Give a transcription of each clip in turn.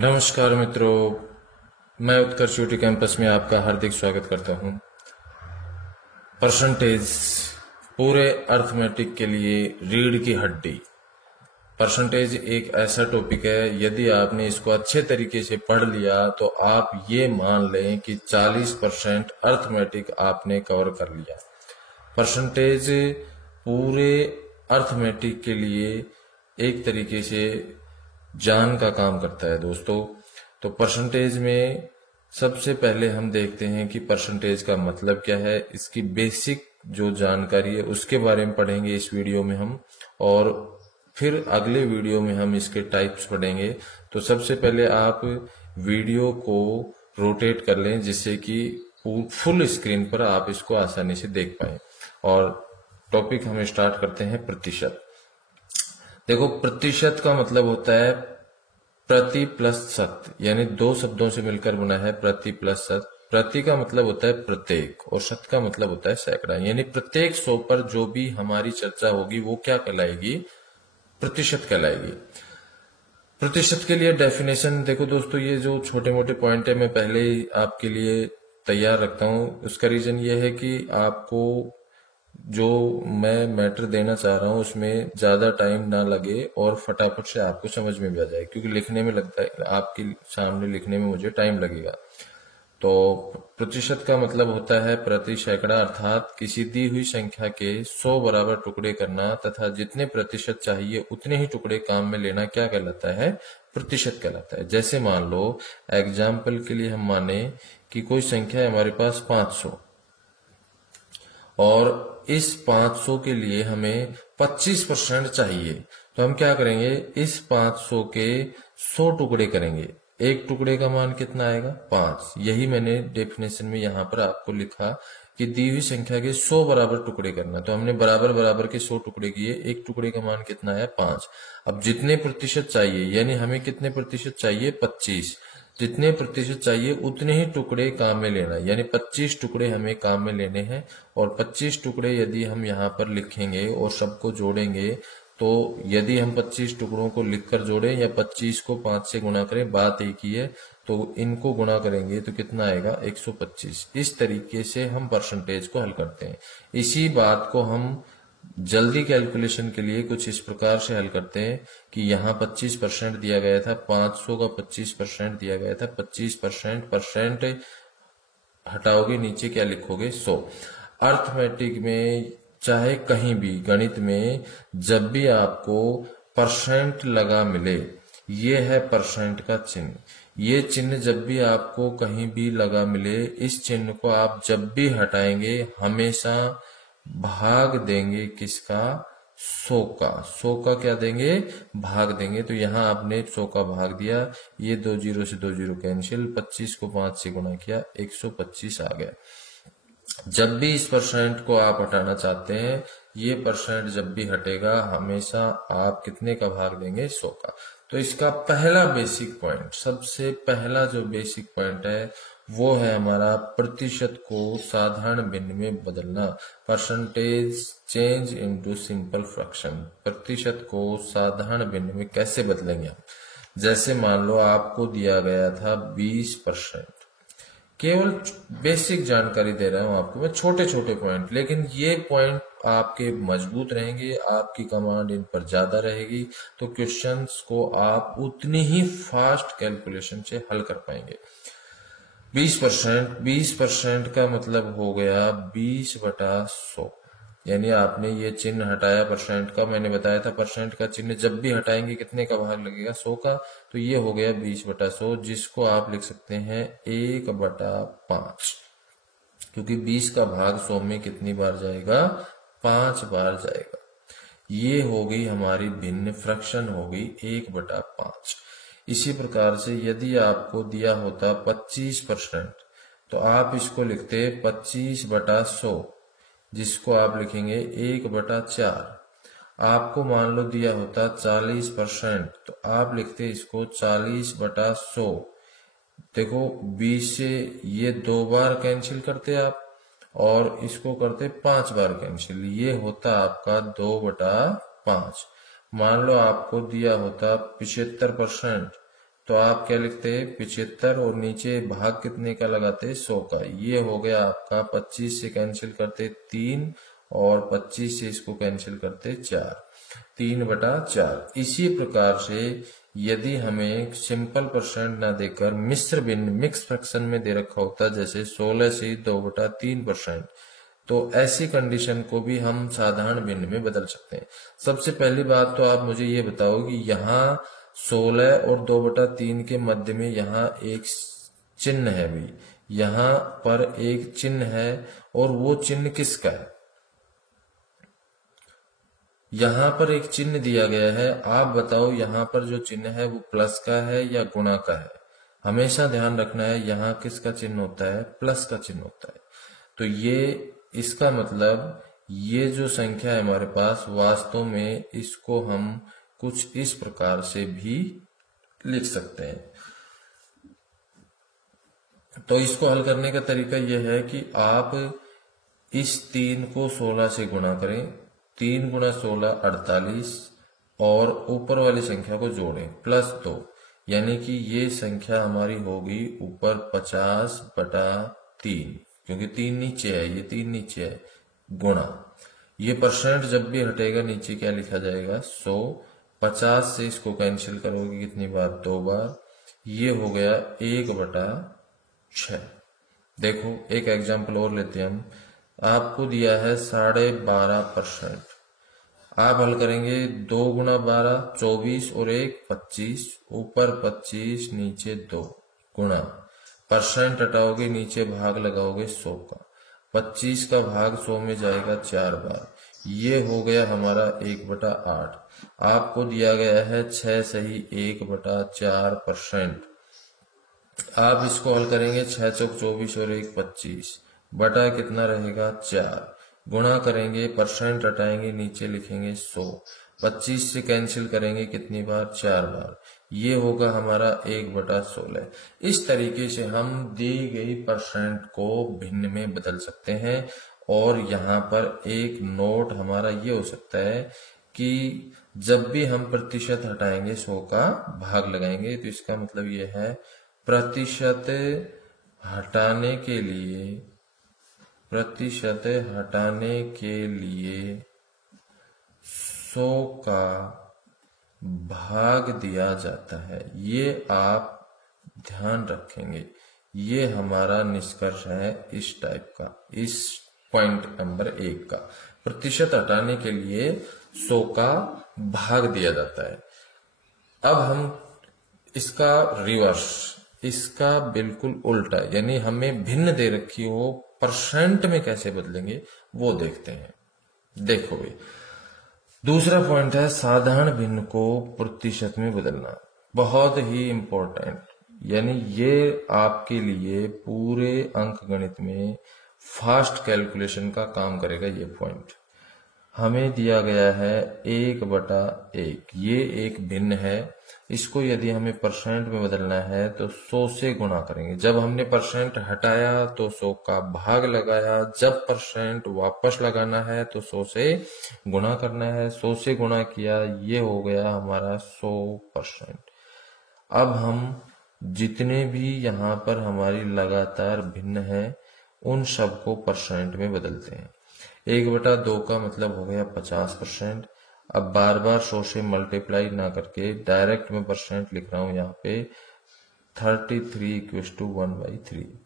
नमस्कार मित्रों, मैं उत्कर्ष यूटी कैंपस में आपका हार्दिक स्वागत करता हूं। परसेंटेज पूरे अर्थमेटिक के लिए रीढ़ की हड्डी। परसेंटेज एक ऐसा टॉपिक है, यदि आपने इसको अच्छे तरीके से पढ़ लिया तो आप ये मान लें कि 40% अर्थमेटिक आपने कवर कर लिया। परसेंटेज पूरे अर्थमेटिक के लिए एक तरीके से जान का काम करता है दोस्तों। तो परसेंटेज में सबसे पहले हम देखते हैं कि परसेंटेज का मतलब क्या है, इसकी बेसिक जो जानकारी है उसके बारे में पढ़ेंगे इस वीडियो में हम, और फिर अगले वीडियो में हम इसके टाइप्स पढ़ेंगे। तो सबसे पहले आप वीडियो को रोटेट कर लें जिससे कि फुल स्क्रीन पर आप इसको आसानी से देख पाएं। और टॉपिक हम स्टार्ट करते हैं प्रतिशत। देखो, प्रतिशत का मतलब होता है प्रति प्लस शत, यानी दो शब्दों से मिलकर बना है प्रति प्लस शत। प्रति का मतलब होता है प्रत्येक और शत का मतलब होता है सैकड़ा, यानी प्रत्येक 100 पर जो भी हमारी चर्चा होगी वो क्या कहलाएगी? प्रतिशत कहलाएगी। प्रतिशत के लिए डेफिनेशन देखो दोस्तों, ये जो छोटे मोटे पॉइंट है मैं पहले ही आपके लिए तैयार रखता हूं। उसका रीजन ये है कि आपको जो मैं मैटर देना चाह रहा हूं उसमें ज्यादा टाइम ना लगे और फटाफट से आपको समझ में भी आ जाए, क्योंकि लिखने में लगता है, आपके सामने लिखने में मुझे टाइम लगेगा। तो प्रतिशत का मतलब होता है प्रति सैकड़ा, अर्थात किसी दी हुई संख्या के 100 बराबर टुकड़े करना तथा जितने प्रतिशत चाहिए उतने ही टुकड़े काम में लेना क्या कहलाता है? प्रतिशत कहलाता है। जैसे मान लो, एग्जाम्पल के लिए हम माने कि कोई संख्या है हमारे पास 500 और इस 500 के लिए हमें 25% चाहिए, तो हम क्या करेंगे? इस 500 के 100 टुकड़े करेंगे। एक टुकड़े का मान कितना आएगा? 5। यही मैंने डेफिनेशन में यहाँ पर आपको लिखा कि दी हुई संख्या के 100 बराबर टुकड़े करना, तो हमने बराबर बराबर के 100 टुकड़े किए। एक टुकड़े का मान कितना है? 5। अब जितने प्रतिशत चाहिए, यानी हमें कितने प्रतिशत चाहिए? 25। जितने प्रतिशत चाहिए उतने ही टुकड़े काम में लेना, यानी 25 टुकड़े हमें काम में लेने हैं। और 25 टुकड़े यदि हम यहाँ पर लिखेंगे और सबको जोड़ेंगे, तो यदि हम 25 टुकड़ों को लिखकर जोड़ें या 25 को 5 से गुणा करें, बात एक ही है। तो इनको गुणा करेंगे तो कितना आएगा? 125। इस तरीके से हम परसेंटेज को हल करते हैं। इसी बात को हम जल्दी कैलकुलेशन के लिए कुछ इस प्रकार से हल करते हैं कि यहाँ 25% दिया गया था, 500 का 25% दिया गया था। 25% परसेंट हटाओगे, नीचे क्या लिखोगे? 100। अर्थमेटिक में चाहे कहीं भी गणित में जब भी आपको परसेंट लगा मिले, ये है परसेंट का चिन्ह। ये चिन्ह जब भी आपको कहीं भी लगा मिले, इस चिन्ह को आप जब भी हटाएंगे हमेशा भाग देंगे किसका? 100 का। 100 का क्या देंगे? भाग देंगे। तो यहाँ आपने 100 का भाग दिया, ये 2 जीरो से 2 जीरो कैंसिल, 25 को 5 से गुणा किया, 125 आ गया। जब भी इस परसेंट को आप हटाना चाहते हैं, ये परसेंट जब भी हटेगा हमेशा आप कितने का भाग देंगे? 100 का। तो इसका पहला बेसिक पॉइंट, सबसे पहला जो बेसिक पॉइंट है वो है हमारा प्रतिशत को साधारण भिन्न में बदलना। Percentage change into simple fraction. प्रतिशत को साधारण भिन्न में कैसे बदलेंगे हम? जैसे मान लो आपको दिया गया था 20%। केवल बेसिक जानकारी दे रहा हूं आपको मैं, छोटे छोटे पॉइंट, लेकिन ये पॉइंट आपके मजबूत रहेंगे, आपकी कमांड इन पर ज्यादा रहेगी, तो क्वेश्चंस को आप उतनी ही फास्ट कैलकुलेशन से हल कर पाएंगे। 20% का मतलब हो गया 20/100, यानी आपने ये चिन्ह हटाया परसेंट का। मैंने बताया था परसेंट का चिन्ह जब भी हटाएंगे कितने का भाग लगेगा? 100 का। तो ये हो गया 20/100, जिसको आप लिख सकते हैं 1/5, क्योंकि 20 का भाग 100 में कितनी बार जाएगा? 5 बार जाएगा। ये हो गई हमारी भिन्न, फ्रैक्शन हो गई 1/5। इसी प्रकार से यदि आपको दिया होता 25%, तो आप इसको लिखते 25/100, जिसको आप लिखेंगे 1/4। आपको मान लो दिया होता 40%, तो आप लिखते इसको 40/100। देखो 20 से ये 2 बार कैंसिल करते आप और इसको करते 5 बार कैंसिल, ये होता आपका 2/5। मान लो आपको दिया होता 75%, तो आप क्या लिखते हैं 75 और नीचे भाग कितने का लगाते 100 का। ये हो गया आपका 25 से कैंसिल करते 3 और 25 से इसको कैंसिल करते 4, 3/4। इसी प्रकार से यदि हमें सिंपल परसेंट ना देकर मिश्र भिन्न मिक्स फ्रैक्शन में दे रखा होता जैसे 16 से 2/3%, तो ऐसी कंडीशन को भी हम साधारण भिन्न में बदल सकते हैं। सबसे पहली बात तो आप मुझे ये बताओ कि यहाँ 16 और 2/3 के मध्य में यहाँ एक चिन्ह है भी, यहाँ पर एक चिन्ह है और वो चिन्ह किसका है? यहाँ पर एक चिन्ह दिया गया है, आप बताओ यहाँ पर जो चिन्ह है वो प्लस का है या गुणा का है? हमेशा ध्यान रखना है यहाँ किसका चिन्ह होता है? प्लस का चिन्ह होता है। तो ये इसका मतलब ये जो संख्या है हमारे पास वास्तव में इसको हम कुछ इस प्रकार से भी लिख सकते हैं। तो इसको हल करने का तरीका यह है कि आप इस 3 को 16 से गुणा करें, 3 × 16 48 और ऊपर वाली संख्या को जोड़ें +2, यानी कि ये संख्या हमारी होगी ऊपर 50/3, क्योंकि 3 नीचे है, ये 3 नीचे है, गुणा ये परसेंट जब भी हटेगा नीचे क्या लिखा जाएगा 100। 50 से इसको कैंसिल करोगे कितनी बार? 2 बार। ये हो गया 1/6। देखो एक एग्जाम्पल और लेते हैं हम। आपको दिया है 12.5%। आप हल करेंगे 2 × 12 24 और 1 25, ऊपर 25 नीचे 2, गुणा परसेंट हटाओगे नीचे भाग लगाओगे 100 का, 25 का भाग 100 में जाएगा 4 बार। ये हो गया हमारा 1/8। आपको दिया गया है 6 सही 1/4%। आप इसको हल करेंगे 6 चौक 24 और 1 25, बटा कितना रहेगा 4, गुणा करेंगे परसेंट हटाएंगे नीचे लिखेंगे 100, 25 से कैंसिल करेंगे कितनी बार? 4 बार। ये होगा हमारा 1/16। इस तरीके से हम दी गई परसेंट को भिन्न में बदल सकते हैं। और यहाँ पर एक नोट हमारा ये हो सकता है कि जब भी हम प्रतिशत हटाएंगे 100 का भाग लगाएंगे, तो इसका मतलब ये है प्रतिशत हटाने के लिए 100 का भाग दिया जाता है। ये आप ध्यान रखेंगे। ये हमारा निष्कर्ष है इस टाइप का, इस पॉइंट नंबर 1 का। प्रतिशत हटाने के लिए 100 का भाग दिया जाता है। अब हम इसका रिवर्स, इसका बिल्कुल उल्टा, यानी हमें भिन्न दे रखी हो परसेंट में कैसे बदलेंगे वो देखते हैं। देखो भाई, दूसरा पॉइंट है साधारण भिन्न को प्रतिशत में बदलना। बहुत ही इंपॉर्टेंट, यानी ये आपके लिए पूरे अंकगणित में फास्ट कैलकुलेशन का काम करेगा। ये पॉइंट हमें दिया गया है 1/1, ये एक भिन्न है। इसको यदि हमें परसेंट में बदलना है तो 100 से गुणा करेंगे। जब हमने परसेंट हटाया तो 100 का भाग लगाया, जब परसेंट वापस लगाना है तो 100 से गुणा करना है। 100 से गुणा किया, ये हो गया हमारा 100%। अब हम जितने भी यहाँ पर हमारी लगातार भिन्न है उन सब को परसेंट में बदलते हैं। 1/2 का मतलब हो गया 50%। अब बार बार 100 से मल्टीप्लाई ना करके डायरेक्ट में परसेंट लिख रहा हूं यहाँ पे 33 = 1/3।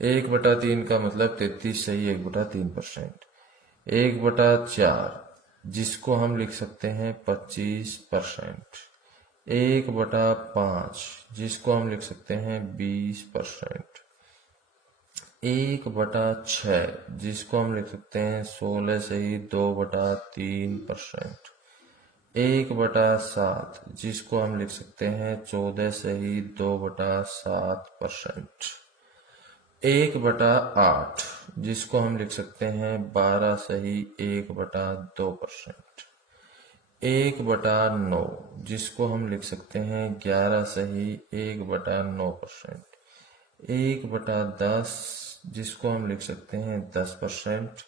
1/3 का मतलब 33 सही 1/3%। 1/4 जिसको हम लिख सकते हैं 25%। 1/5 जिसको हम लिख सकते हैं 20%। 1/6 जिसको हम लिख सकते हैं 16 सही 2/3%। 1/7 जिसको हम लिख सकते हैं 14 सही 2/7%। 1/8 जिसको हम लिख सकते हैं 12 सही 1/2%। 1/9 जिसको हम लिख सकते हैं 11 सही 1/9%। 1/10 जिसको हम लिख सकते हैं 10%।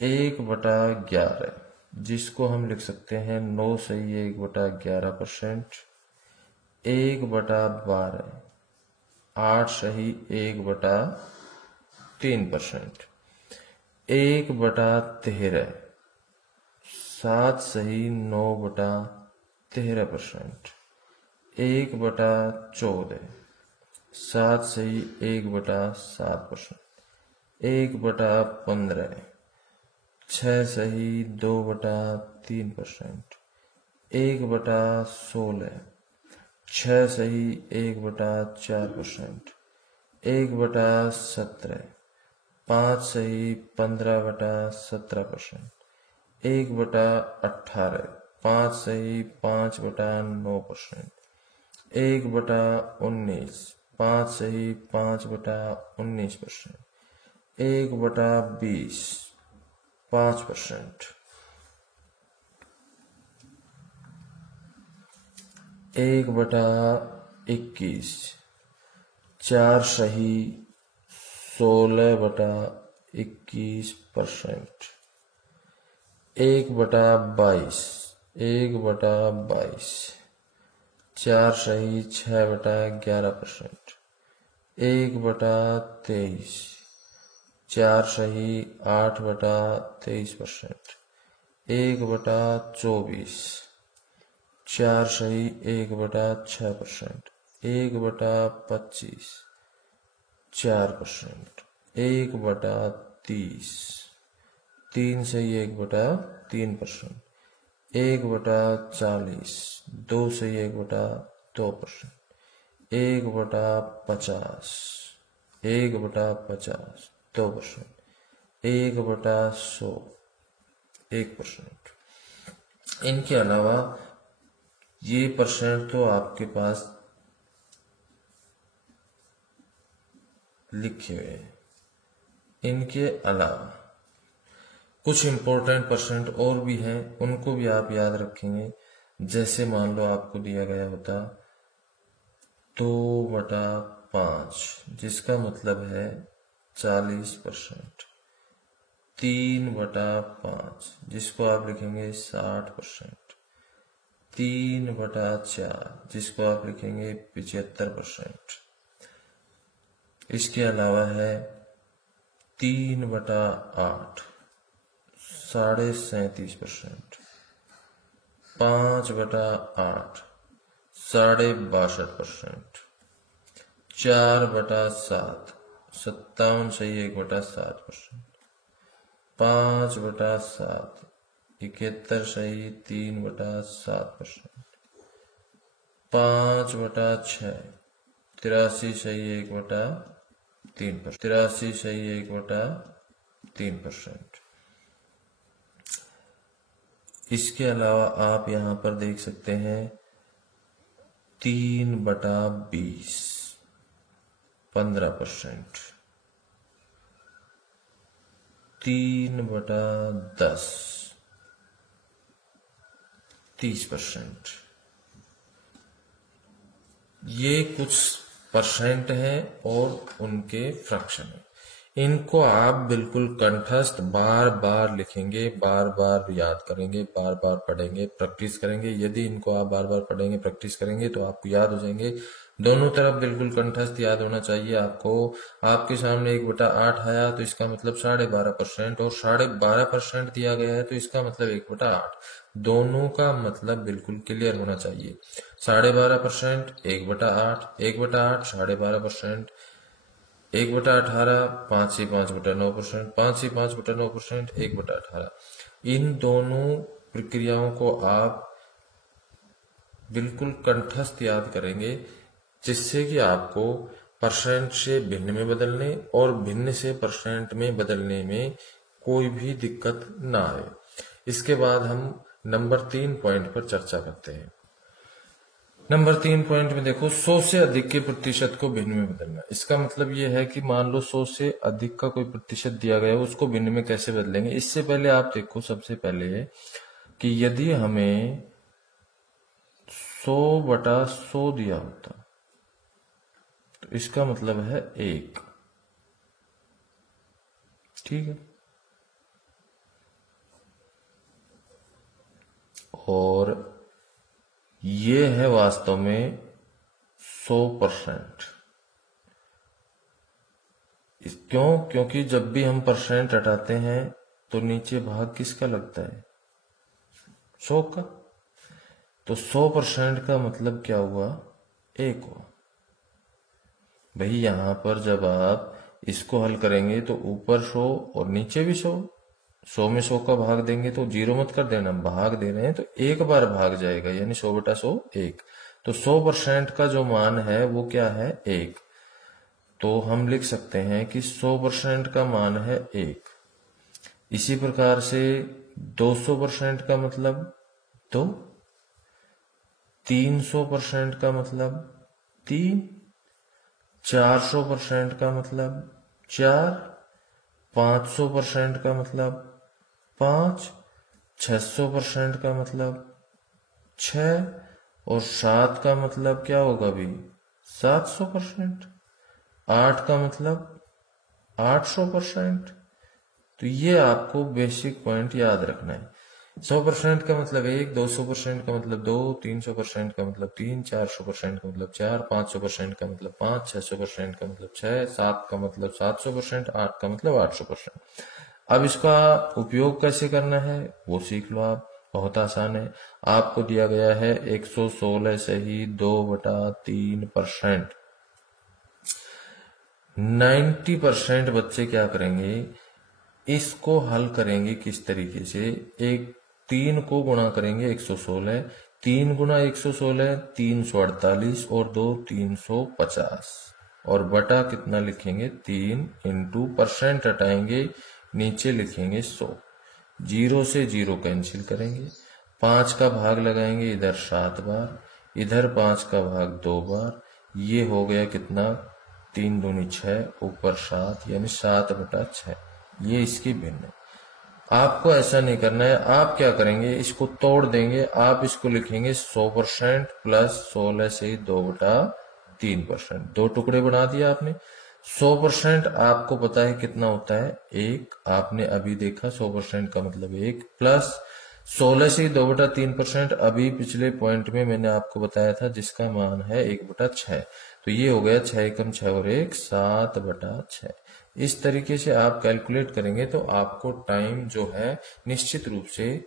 1/11 जिसको हम लिख सकते हैं 9 सही 1/11%, 1/12, 8 सही 1/3%, 1/13, 7 सही 9/13%, 1/14, 7 सही 1/7%, 1/15, 6 सही 2/3%, 1/16, 6 सही 1/4%, 1/17, 5 सही 15/17%, 1/18, 5 सही 5/9%, 1/19, 5 सही 5/19%, 1/20, 5%, 1/21, 4 सही 16/21%, 1/22, 1/22, 4 सही 6/11%, 1/23, 4 सही 8/23%, 1/24, 4 सही 1/6%, 1/25, 4%, 1/30, 3 सही 1/3%, 1/40, 2 सही 1/2%, 1/50, 1/50, 2%, 1/100, 1%। इनके अलावा ये परसेंट तो आपके पास लिखे हुए हैं। इनके अलावा कुछ इम्पोर्टेंट परसेंट और भी हैं, उनको भी आप याद रखेंगे। जैसे मान लो आपको दिया गया होता 2/5, जिसका मतलब है 40%, 3/5, जिसको आप लिखेंगे 60%, 3/4, जिसको आप लिखेंगे 75%। इसके अलावा है 3/8, 37.5%, 5/8, 62.5%, 4/7, 57 सही 1/7%, 5/7, 71 सही 3/7%, 5/6, 83 सही 1/3%, 83 सही 1/3%। इसके अलावा आप यहाँ पर देख सकते हैं 3/20, 15%, 3/10, 30%। ये कुछ परसेंट हैं और उनके फ्रैक्शन हैं। इनको आप बिल्कुल कंठस्थ बार बार लिखेंगे, बार बार याद करेंगे, बार बार पढ़ेंगे, प्रैक्टिस करेंगे। यदि इनको आप बार बार पढ़ेंगे, प्रैक्टिस करेंगे तो आपको याद हो जाएंगे। दोनों तरफ बिल्कुल कंठस्थ याद होना चाहिए आपको। आपके सामने 1/8 आया तो इसका मतलब 12.5%, और 12.5% दिया गया है तो इसका मतलब 1/8। दोनों का मतलब बिल्कुल क्लियर होना चाहिए। 12.5%, 1/8, 1/8, 12.5%, 1/18, 5 से 5/9%, 5 से 5/9%, 1/18। इन दोनों प्रक्रियाओं को आप बिल्कुल कंठस्थ याद करेंगे, जिससे कि आपको परसेंट से भिन्न में बदलने और भिन्न से परसेंट में बदलने में कोई भी दिक्कत ना आए। इसके बाद हम नंबर 3 पॉइंट पर चर्चा करते हैं। नंबर 3 पॉइंट में देखो, 100 से अधिक के प्रतिशत को भिन्न में बदलना। इसका मतलब यह है कि मान लो 100 से अधिक का कोई प्रतिशत दिया गया है, उसको भिन्न में कैसे बदलेंगे। इससे पहले आप देखो, सबसे पहले कि यदि हमें 100/100 दिया होता तो इसका मतलब है 1, ठीक है। और ये है वास्तव में 100%। क्यों? क्योंकि जब भी हम परसेंट हटाते हैं तो नीचे भाग किसका लगता है? 100 का। तो 100% का मतलब क्या हुआ? 1 हुआ। भाई यहां पर जब आप इसको हल करेंगे तो ऊपर 100 और नीचे भी 100, 100 में 100 का भाग देंगे तो 0 मत कर देना, भाग दे रहे हैं तो एक बार भाग जाएगा, यानी 100/100 1। तो 100% का जो मान है वो क्या है? 1। तो हम लिख सकते हैं कि 100% का मान है 1। इसी प्रकार से 200% का मतलब 2, 300% का मतलब 3, 400% का मतलब 4, 500% का मतलब 5, 600% का मतलब 6 और 7 का मतलब क्या होगा भी? 700%। 8 का मतलब 800%। तो ये आपको बेसिक पॉइंट याद रखना है। 100% का मतलब 1, 200% का मतलब 2, 300% का मतलब 3, 400% का मतलब 4, 500% का मतलब 5, 600% का मतलब 6, 7 का मतलब 700%, 8 का मतलब 800%। अब इसका उपयोग कैसे करना है वो सीख लो आप, बहुत आसान है। आपको दिया गया है 116 सही 2/3%। 90% बच्चे क्या करेंगे? इसको हल करेंगे किस तरीके से? एक 3 को गुणा करेंगे 116, 3 गुणा 116 348 और 2 350 और बटा कितना लिखेंगे? 3 इंटू परसेंट हटाएंगे, नीचे लिखेंगे 100। 0 से 0 कैंसिल करेंगे, 5 का भाग लगाएंगे इधर 7 बार, इधर 5 का भाग 2 बार। ये हो गया कितना? 3 दूनी 6 ऊपर 7 यानी 7/6। ये इसकी भिन्न है। आपको ऐसा नहीं करना है। आप क्या करेंगे? इसको तोड़ देंगे। आप इसको लिखेंगे 100% प्लस 16 से 2/3%। 2 टुकड़े बना दिया आपने। 100% आपको पता है कितना होता है? 1। आपने अभी देखा 100% का मतलब 1 प्लस 16 से 2/3%। अभी पिछले पॉइंट में मैंने आपको बताया था जिसका मान है 1/6। तो ये हो गया 6 कम 6 और 1 7/6। इस तरीके से आप कैलकुलेट करेंगे तो आपको टाइम जो है निश्चित रूप से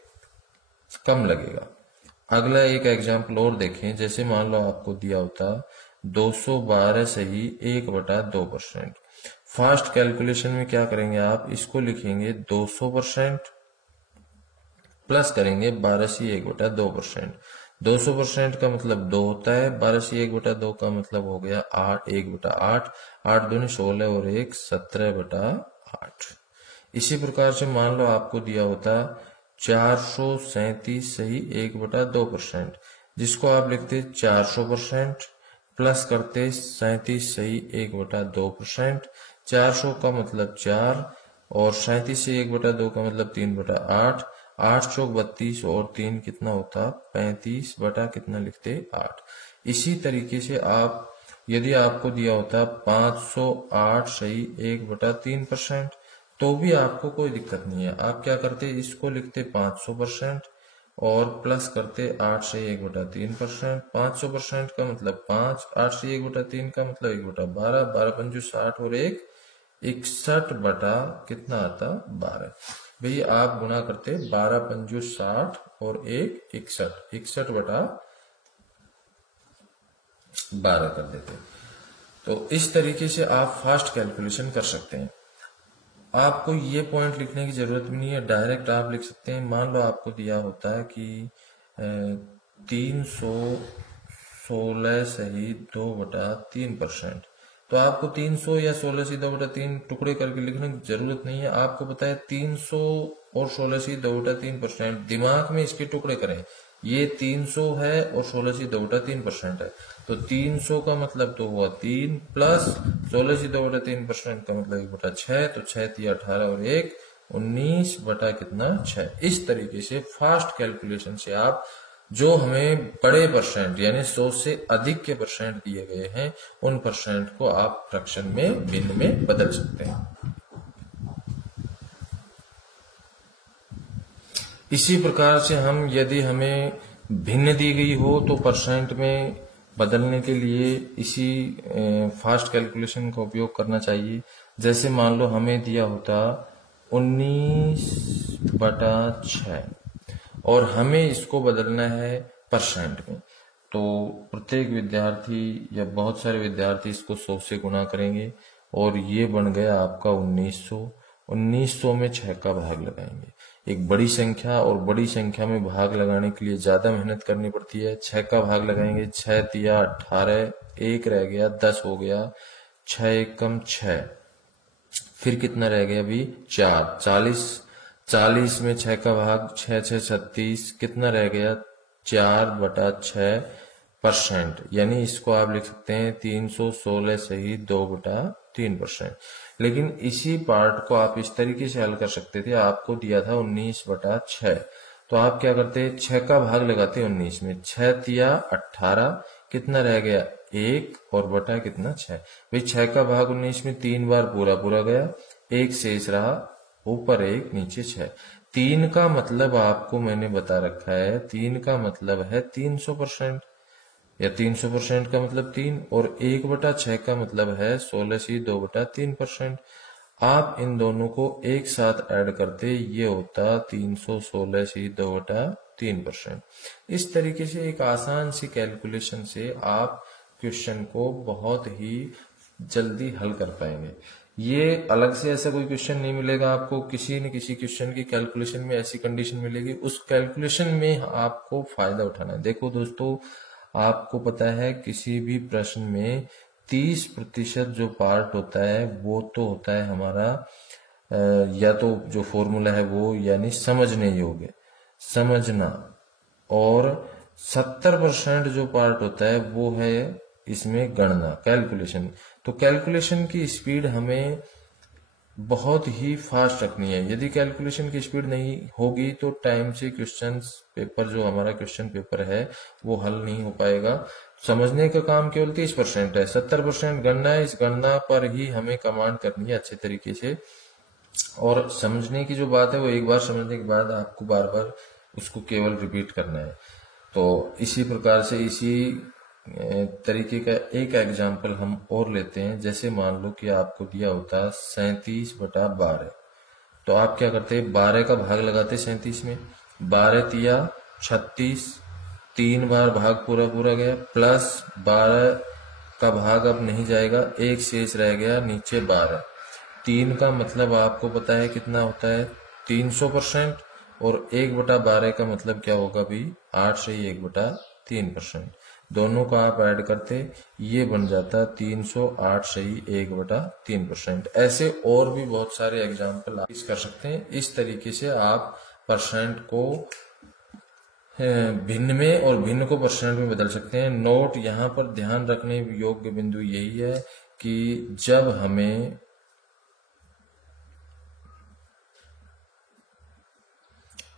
कम लगेगा। अगला एक एग्जाम्पल और देखें। जैसे मान लो आपको दिया होता 212 सही 1/2%। फास्ट कैलकुलेशन में क्या करेंगे आप? इसको लिखेंगे 200% प्लस करेंगे 12 से 1/2%। 200% का मतलब 2 होता है, 12 से 1/2 का मतलब हो गया 8, 1/8, 8 दूनी 16 और 1 17/8। इसी प्रकार से मान लो आपको दिया होता 437 सही 1/2%, जिसको आप लिखते 400% प्लस करते 37 सही 1/2%। 400 का मतलब 4 और 37 से 1/2 का मतलब 3/8। 8 चौक 32 और 3 कितना होता? 35 बटा कितना लिखते? 8। इसी तरीके से आप यदि आपको दिया होता 508 सही 1/3%, तो भी आपको कोई दिक्कत नहीं है। आप क्या करते? इसको लिखते 500% और प्लस करते 8 से 1/3%। 500% का मतलब 5, 8 से 1/3 का मतलब 1/12, 12 पंजू 60 और 1 61 बटा कितना आता? 12। भैया आप गुना करते 12 पंजू 60 और 1 61, 61/12 कर देते। तो इस तरीके से आप फास्ट कैलकुलेशन कर सकते हैं। आपको ये पॉइंट लिखने की जरूरत भी नहीं है, डायरेक्ट आप लिख सकते हैं। मान लो आपको दिया होता है कि 316 सही 2/3%, तो आपको 300 या 16 से 2/3 टुकड़े करके लिखने की जरूरत नहीं है। आपको पता है 300 और 16 से 2/3%, दिमाग में इसके टुकड़े करें। ये 300 है और 16 से 2/3% है, तो 300 का मतलब तो हुआ 3 प्लस 16 से 2/3% का मतलब 1/6, तो 6 3 18 और 1 19 बटा कितना? 6। इस तरीके से फास्ट कैलकुलेशन से आप जो हमें बड़े परसेंट यानी 100 से अधिक के परसेंट दिए गए हैं उन परसेंट को आप फ्रैक्शन में भिन्न में बदल सकते हैं। इसी प्रकार से हम यदि हमें भिन्न दी गई हो तो परसेंट में बदलने के लिए इसी फास्ट कैलकुलेशन का उपयोग करना चाहिए। जैसे मान लो हमें दिया होता 19/6 और हमें इसको बदलना है परसेंट में, तो प्रत्येक विद्यार्थी या बहुत सारे विद्यार्थी इसको 100 से गुणा करेंगे और ये बन गया आपका 1900। 1900 में 6 का भाग लगाएंगे। एक बड़ी संख्या और बड़ी संख्या में भाग लगाने के लिए ज्यादा मेहनत करनी पड़ती है। 6 का भाग लगाएंगे, 6 तिया 18, 1 रह गया, 10 हो गया, 6 एकम 6, फिर कितना रह गया अभी 4, 40 में 6 का भाग, 6 6 36, कितना रह गया 4/6%, यानी इसको आप लिख सकते हैं 316 सही 2/3%। लेकिन इसी पार्ट को आप इस तरीके से हल कर सकते थे। आपको दिया था 19/6, तो आप क्या करते, 6 का भाग लगाते 19 में, 6 तिया 18, कितना रह गया 1 और बटा कितना 6। भाई 6 का भाग 19 में 3 बार पूरा गया, 1 शेष रहा, ऊपर 1 नीचे 6। 3 का मतलब आपको मैंने बता रखा है, 3 का मतलब है 300%, या 300% का मतलब 3, और 1/6 का मतलब है 16 2/3%। आप इन दोनों को एक साथ ऐड करते, ये होता 316 2/3%। इस तरीके से एक आसान सी कैलकुलेशन से आप क्वेश्चन को बहुत ही जल्दी हल कर पाएंगे। ये अलग से ऐसा कोई क्वेश्चन नहीं मिलेगा आपको, किसी न किसी क्वेश्चन की कैलकुलेशन में ऐसी कंडीशन मिलेगी, उस कैलकुलेशन में आपको फायदा उठाना है। देखो दोस्तों, आपको पता है किसी भी प्रश्न में 30% जो पार्ट होता है वो तो होता है हमारा या तो जो फॉर्मूला है वो, यानी समझने योग्य, समझना, और 70% जो पार्ट होता है वो है इसमें गणना, कैलकुलेशन। तो कैलकुलेशन की स्पीड हमें बहुत ही फास्ट रखनी है। यदि कैलकुलेशन की स्पीड नहीं होगी तो टाइम से क्वेश्चन पेपर, जो हमारा क्वेश्चन पेपर है, वो हल नहीं हो पाएगा। समझने का काम केवल 30% है, 70% गणना है। इस गणना पर ही हमें कमांड करनी है अच्छे तरीके से। और समझने की जो बात है वो एक बार समझने के बाद आपको बार बार उसको केवल रिपीट करना है। तो इसी प्रकार से इसी तरीके का एक एग्जाम्पल हम और लेते हैं। जैसे मान लो कि आपको दिया होता 37/12, तो आप क्या करते, 12 का भाग लगाते 37 में, 12 तिया 36, 3 बार भाग पूरा गया, प्लस 12 का भाग अब नहीं जाएगा, 1 शेष रह गया, नीचे 12। 3 का मतलब आपको पता है कितना होता है 300%, और 1/12 का मतलब क्या होगा भी 8 से 1/3%। दोनों का आप ऐड करते, ये बन जाता 308 से 1/3%। ऐसे और भी बहुत सारे एग्जाम्पल आप कर सकते हैं। इस तरीके से आप परसेंट को भिन्न में और भिन्न को परसेंट में बदल सकते हैं। नोट यहाँ पर ध्यान रखने योग्य बिंदु यही है कि जब हमें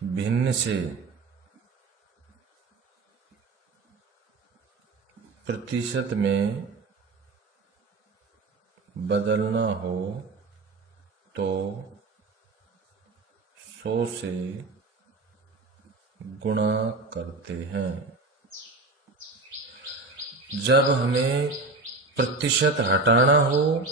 भिन्न से प्रतिशत में बदलना हो तो 100 से गुणा करते हैं। जब हमें प्रतिशत हटाना हो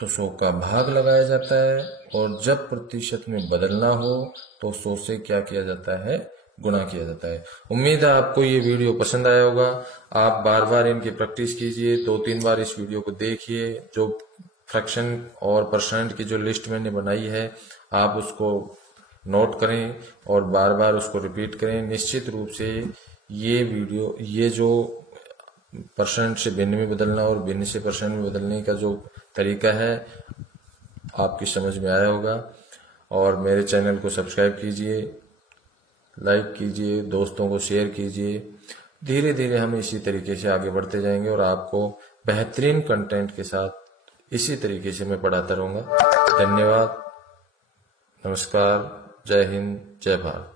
तो 100 का भाग लगाया जाता है, और जब प्रतिशत में बदलना हो तो 100 से क्या किया जाता है, गुणा किया जाता है। उम्मीद है आपको ये वीडियो पसंद आया होगा। आप बार बार इनकी प्रैक्टिस कीजिए, 2-3 बार इस वीडियो को देखिए। जो फ्रैक्शन और परसेंट की जो लिस्ट मैंने बनाई है आप उसको नोट करें और बार बार उसको रिपीट करें। निश्चित रूप से ये वीडियो, ये जो परसेंट से भिन्न में बदलना और भिन्न से परसेंट में बदलने का जो तरीका है आपकी समझ में आया होगा। और मेरे चैनल को सब्सक्राइब कीजिए, लाइक कीजिए, दोस्तों को शेयर कीजिए। धीरे धीरे हम इसी तरीके से आगे बढ़ते जाएंगे और आपको बेहतरीन कंटेंट के साथ इसी तरीके से मैं पढ़ाता रहूंगा। धन्यवाद, नमस्कार, जय हिंद, जय भारत।